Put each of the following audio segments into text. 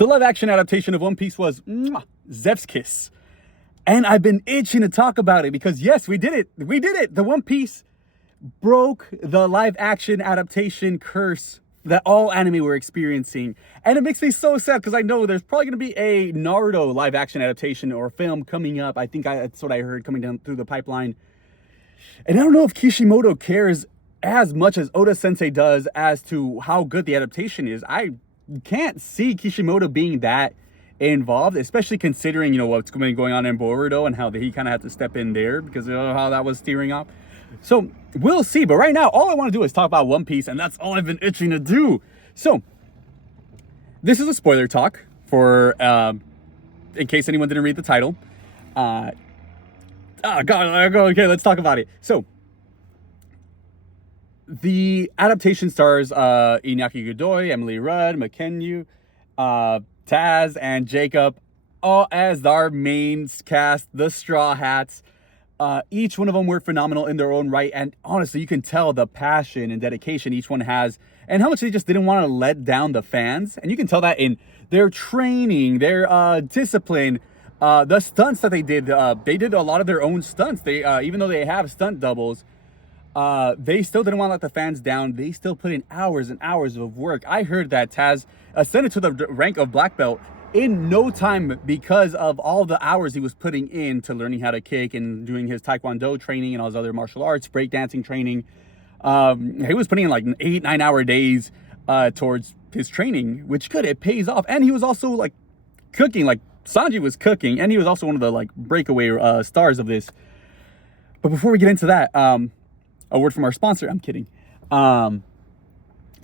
The live action adaptation of One Piece was Zev's Kiss. And I've been itching to talk about it because yes, we did it. We did it. The One Piece broke the live action adaptation curse that all anime were experiencing. And it makes me so sad because I know there's probably going to be a Naruto live action adaptation or film coming up. That's what I heard coming down through the pipeline. And I don't know if Kishimoto cares as much as Oda Sensei does as to how good the adaptation is. I can't see Kishimoto being that involved, especially considering, what's been going on in Boruto and how he kind of had to step in there because of how that was steering off. So we'll see. But right now, all I want to do is talk about One Piece, and that's all I've been itching to do. So this is a spoiler talk for, in case anyone didn't read the title. Okay, let's talk about it. So the adaptation stars Iñaki Godoy, Emily Rudd, McKenyu, Taz, and Jacob, all as our main cast, the Straw Hats. Each one of them were phenomenal in their own right, and honestly, you can tell the passion and dedication each one has, and how much they just didn't want to let down the fans. And you can tell that in their training, their discipline, the stunts that they did. They did a lot of their own stunts. They even though they have stunt doubles, they still didn't want to let the fans down. They still put in hours and hours of work. I heard that Taz ascended to the rank of black belt in no time because of all the hours he was putting in to learning how to kick and doing his taekwondo training and all his other martial arts, breakdancing training. He was putting in like 8-9 hour days towards his training, which it pays off. And he was also like cooking, like Sanji was cooking, and he was also one of the like breakaway stars of this. But before we get into that, a word from our sponsor. I'm kidding.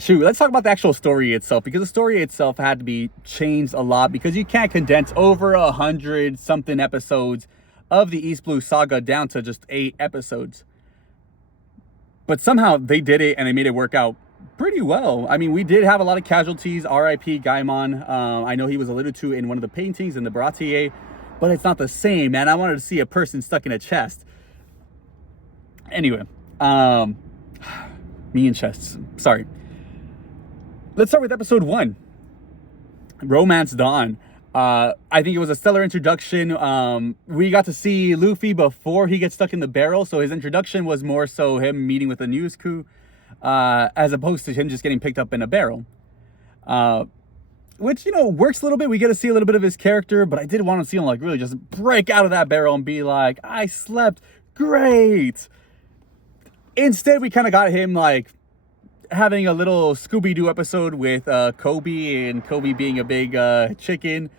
Let's talk about the actual story itself, because the story itself had to be changed a lot because you can't condense over 100-something episodes of the East Blue Saga down to just 8 episodes. But somehow they did it and they made it work out pretty well. I mean, we did have a lot of casualties. R.I.P. Gaimon. I know he was alluded to in one of the paintings in the Baratier, but it's not the same, man. I wanted to see a person stuck in a chest. Anyway, me and chests. Sorry. Let's start with episode 1, Romance Dawn. I think it was a stellar introduction. We got to see Luffy before he gets stuck in the barrel, so his introduction was more so him meeting with a news crew, as opposed to him just getting picked up in a barrel. Which, works a little bit. We get to see a little bit of his character, but I did want to see him like really just break out of that barrel and be like, I slept great. Instead, we kind of got him like having a little Scooby-Doo episode with Kobe, and Kobe being a big chicken.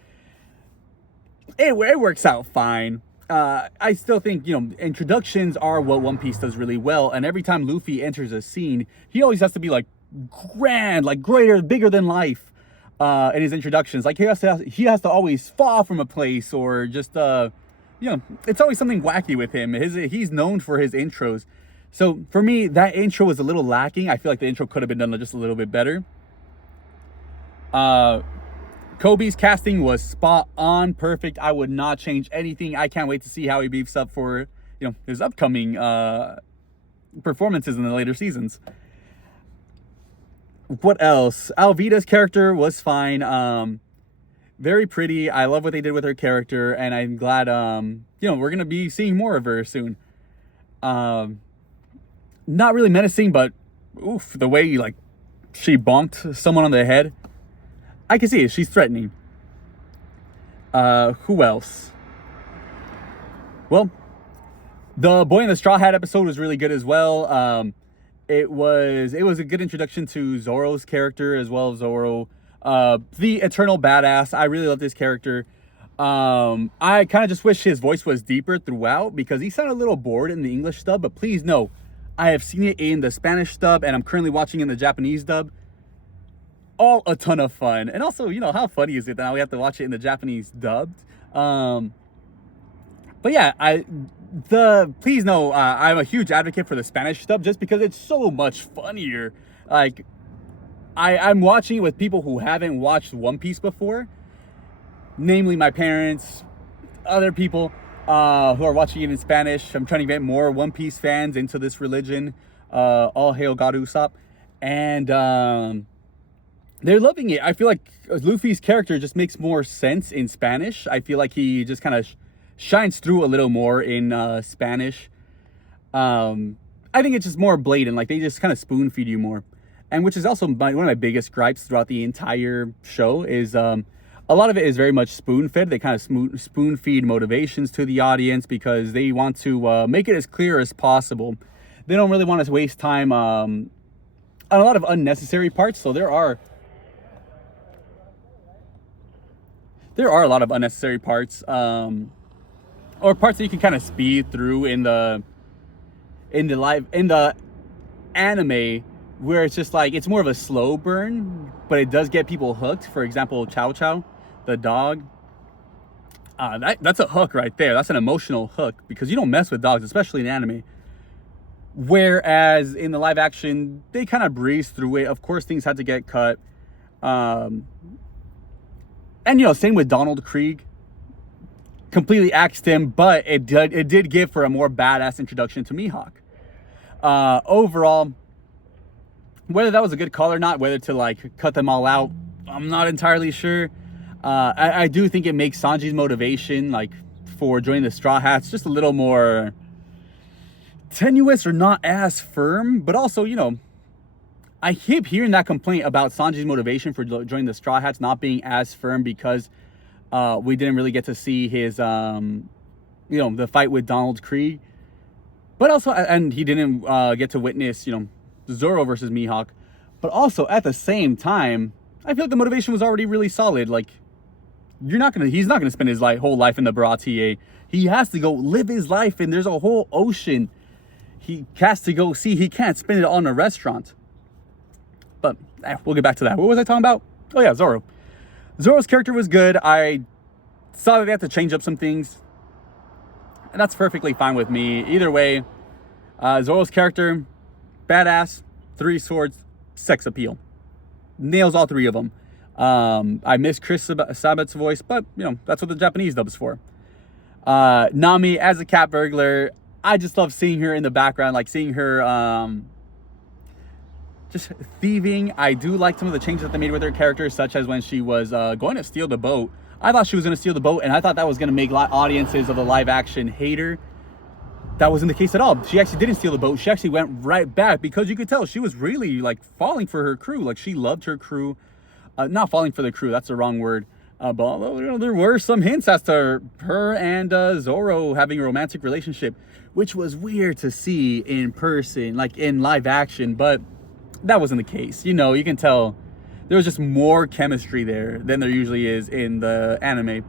It works out fine. I still think, introductions are what One Piece does really well, and every time Luffy enters a scene, he always has to be like grand, like greater, bigger than life in his introductions. Like he has to always fall from a place, or just it's always something wacky with him. He's known for his intros. So for me, that intro was a little lacking. I feel like the intro could have been done just a little bit better. Kobe's casting was spot on, perfect. I would not change anything. I can't wait to see how he beefs up for his upcoming performances in the later seasons. What else? Alvida's character was fine. Very pretty. I love what they did with her character, and I'm glad we're gonna be seeing more of her soon. Not really menacing, but oof, the way she bonked someone on the head, I can see it. She's threatening. Who else? Well, the Boy in the Straw Hat episode was really good as well. It was a good introduction to Zoro's character as well as Zoro, the eternal badass. I really love this character. I kind of just wish his voice was deeper throughout because he sounded a little bored in the English dub, but please know, I have seen it in the Spanish dub, and I'm currently watching in the Japanese dub. All a ton of fun. And also, how funny is it that now we have to watch it in the Japanese dubbed? But yeah, please know, I'm a huge advocate for the Spanish dub just because it's so much funnier. Like, I'm watching it with people who haven't watched One Piece before, namely my parents, other people who are watching it in Spanish. I'm trying to get more One Piece fans into this religion. All hail God Usopp. And they're loving it. I feel like Luffy's character just makes more sense in Spanish. I feel like he just kind of shines through a little more in Spanish. I think it's just more blatant. Like, they just kind of spoon feed you more, and which is also one of my biggest gripes throughout the entire show is a lot of it is very much spoon fed. They kind of spoon feed motivations to the audience because they want to make it as clear as possible. They don't really want to waste time on a lot of unnecessary parts. So there are a lot of unnecessary parts, or parts that you can kind of speed through in the anime, where it's just like it's more of a slow burn, but it does get people hooked. For example, Chow Chow, the dog. That's a hook right there. That's an emotional hook because you don't mess with dogs, especially in anime. Whereas in the live action, they kind of breeze through it. Of course, things had to get cut. And same with Donald Krieg. Completely axed him, but it did give for a more badass introduction to Mihawk. Overall, whether that was a good call or not, whether to like cut them all out, I'm not entirely sure. I do think it makes Sanji's motivation, like, for joining the Straw Hats just a little more tenuous or not as firm. But also, I keep hearing that complaint about Sanji's motivation for joining the Straw Hats not being as firm because we didn't really get to see his, the fight with Donald Krieg. But also, and he didn't get to witness, Zoro versus Mihawk. But also, at the same time, I feel like the motivation was already really solid. Like, he's not gonna spend his whole life in the Baratie. He has to go live his life, and there's a whole ocean he has to go see. He can't spend it on a restaurant. But we'll get back to that. What was I talking about? Oh yeah, Zoro. Zoro's character was good. I saw that they had to change up some things, and that's perfectly fine with me. Either way, Zoro's character, badass, 3 swords, sex appeal. Nails all 3 of them. I miss Chris Sabat's voice, but that's what the Japanese dub's for. Nami as a cat burglar, I just love seeing her in the background, like seeing her just thieving. I do like some of the changes that they made with her character, such as when she was going to steal the boat. I thought she was going to steal the boat, and I thought that was going to make audiences of the live action hate her. That wasn't the case at all. She actually didn't steal the boat. She actually went right back because you could tell she was really like falling for her crew. Like, she loved her crew. Not falling for the crew, that's the wrong word. But although there were some hints as to her and Zoro having a romantic relationship, which was weird to see in person, like in live action, but that wasn't the case. You can tell there was just more chemistry there than there usually is in the anime.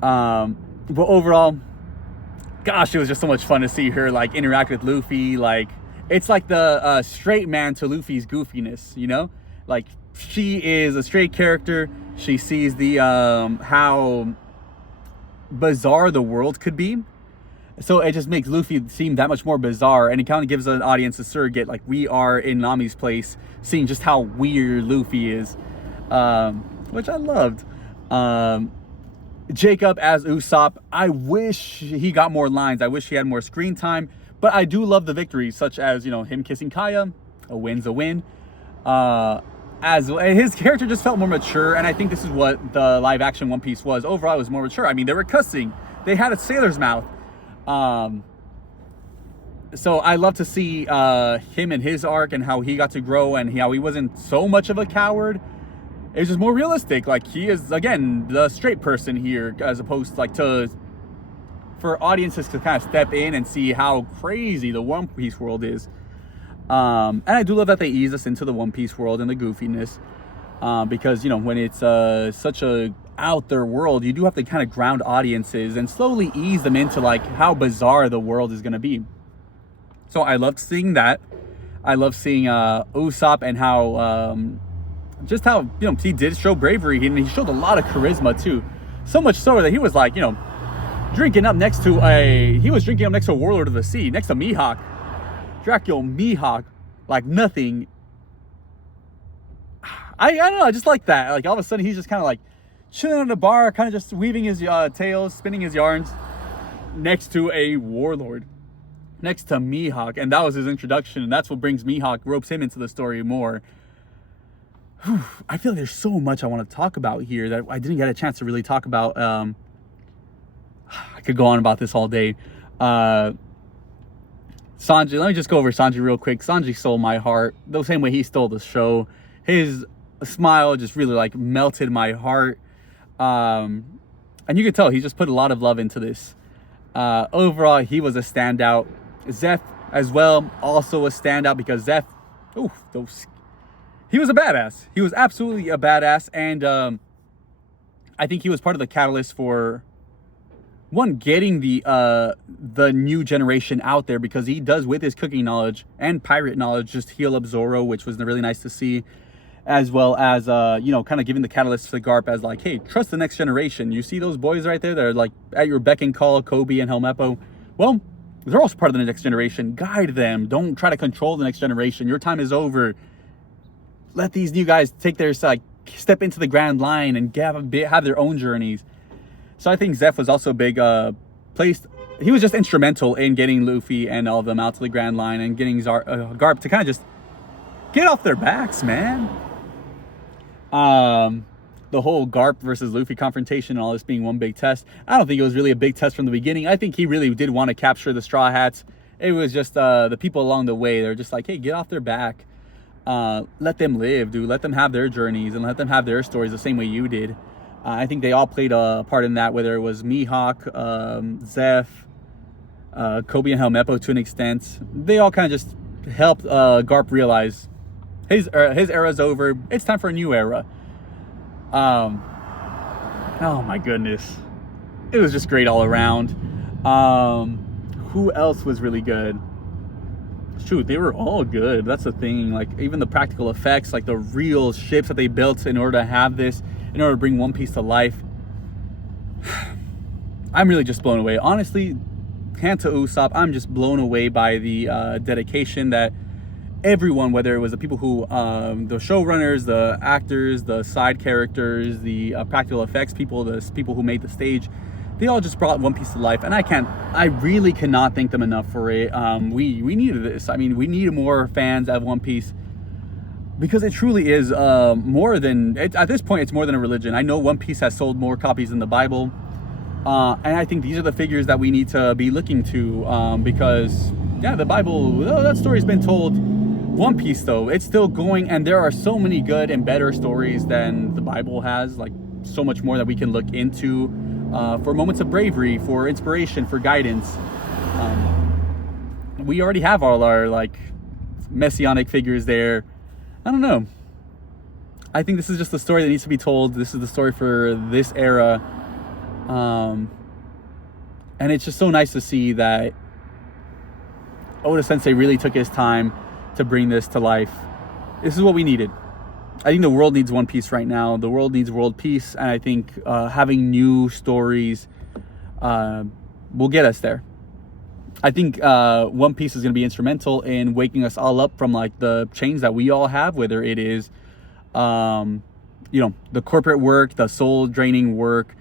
But overall, gosh, it was just so much fun to see her like interact with Luffy. Like, it's like the straight man to Luffy's goofiness, like, she is a straight character. She sees the how bizarre the world could be, so it just makes Luffy seem that much more bizarre, and it kind of gives an audience a surrogate, like we are in Nami's place, seeing just how weird Luffy is, which I loved. Jacob as Usopp, I wish he got more lines. I wish he had more screen time, but I do love the victories, such as him kissing Kaya. A win's a win. As his character just felt more mature, and I think this is what the live action One Piece was. Overall, it was more mature. I mean, they were cussing. They had a sailor's mouth. So I love to see him and his arc and how he got to grow and how he wasn't so much of a coward. It's just more realistic. Like, he is, again, the straight person here, as opposed to for audiences to kind of step in and see how crazy the One Piece world is. And I do love that they ease us into the One Piece world and the goofiness, because when it's such a out there world, you do have to kind of ground audiences and slowly ease them into like how bizarre the world is going to be. So I loved seeing that. I love seeing Usopp and how just how he did show bravery, and he showed a lot of charisma too. So much so that he was like drinking up next to a warlord of the sea, next to Mihawk. Dracula Mihawk like nothing. I don't know, I just like that. Like, all of a sudden he's just kind of like chilling at a bar, kind of just weaving his tails, spinning his yarns next to a warlord, next to Mihawk. And that was his introduction, and that's what brings Mihawk, ropes him into the story more. I feel like there's so much I want to talk about here that I didn't get a chance to really talk about. I could go on about this all day. Sanji, let me just go over Sanji real quick. Sanji stole my heart the same way he stole the show. His smile just really like melted my heart. And you could tell he just put a lot of love into this. Overall, he was a standout. Zeph as well, also a standout, because Zeph, he was a badass. He was absolutely a badass. And I think he was part of the catalyst for one, getting the new generation out there, because he does, with his cooking knowledge and pirate knowledge, just heal up Zoro, which was really nice to see, as well as kind of giving the catalyst to Garp as like, hey, trust the next generation. You see those boys right there that are like at your beck and call, Kobe and Helmeppo? Well, they're also part of the next generation. Guide them. Don't try to control the next generation. Your time is over. Let these new guys take their side, step into the Grand Line and have their own journeys. So I think Zeph was also big, he was just instrumental in getting Luffy and all of them out to the Grand Line and getting Garp to kind of just get off their backs, man. The whole Garp versus Luffy confrontation and all this being one big test, I don't think it was really a big test from the beginning. I think he really did want to capture the Straw Hats. It was just the people along the way. They're just like, hey, get off their back. Let them live, dude. Let them have their journeys and let them have their stories the same way you did. I think they all played a part in that, whether it was Mihawk, Zeph, Kobe and Helmeppo to an extent. They all kind of just helped Garp realize his era's over. It's time for a new era. Oh my goodness. It was just great all around. Who else was really good? Shoot, they were all good. That's the thing. Like, even the practical effects, like the real ships that they built in order to have this, in order to bring One Piece to life. I'm really just blown away. Honestly, hand to Usopp, I'm just blown away by the dedication that everyone, whether it was the people who, the showrunners, the actors, the side characters, the practical effects people, the people who made the stage, they all just brought One Piece to life. And I really cannot thank them enough for it. We needed this. I mean, we needed more fans of One Piece, because it truly is more than, at this point, it's more than a religion. I know One Piece has sold more copies than the Bible. And I think these are the figures that we need to be looking to, because, yeah, the Bible, that story's been told. One Piece, though, it's still going, and there are so many good and better stories than the Bible has, like so much more that we can look into for moments of bravery, for inspiration, for guidance. We already have all our, like, messianic figures there. I don't know. I think this is just the story that needs to be told. This is the story for this era. And it's just so nice to see that Oda Sensei really took his time to bring this to life. This is what we needed. I think the world needs One Piece right now. The world needs world peace. And I think having new stories will get us there. I think One Piece is going to be instrumental in waking us all up from, like, the chains that we all have, whether it is, the corporate work, the soul draining work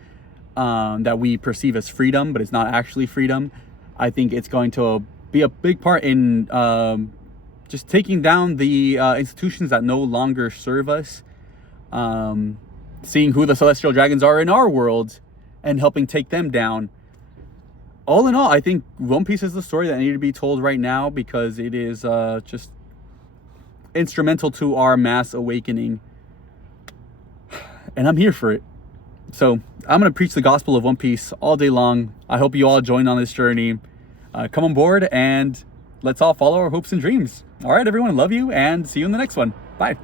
that we perceive as freedom, but it's not actually freedom. I think it's going to be a big part in just taking down the institutions that no longer serve us, seeing who the celestial dragons are in our world and helping take them down. All in all, I think One Piece is the story that needed to be told right now, because it is just instrumental to our mass awakening. And I'm here for it. So I'm going to preach the gospel of One Piece all day long. I hope you all join on this journey. Come on board and let's all follow our hopes and dreams. All right, everyone, love you and see you in the next one. Bye.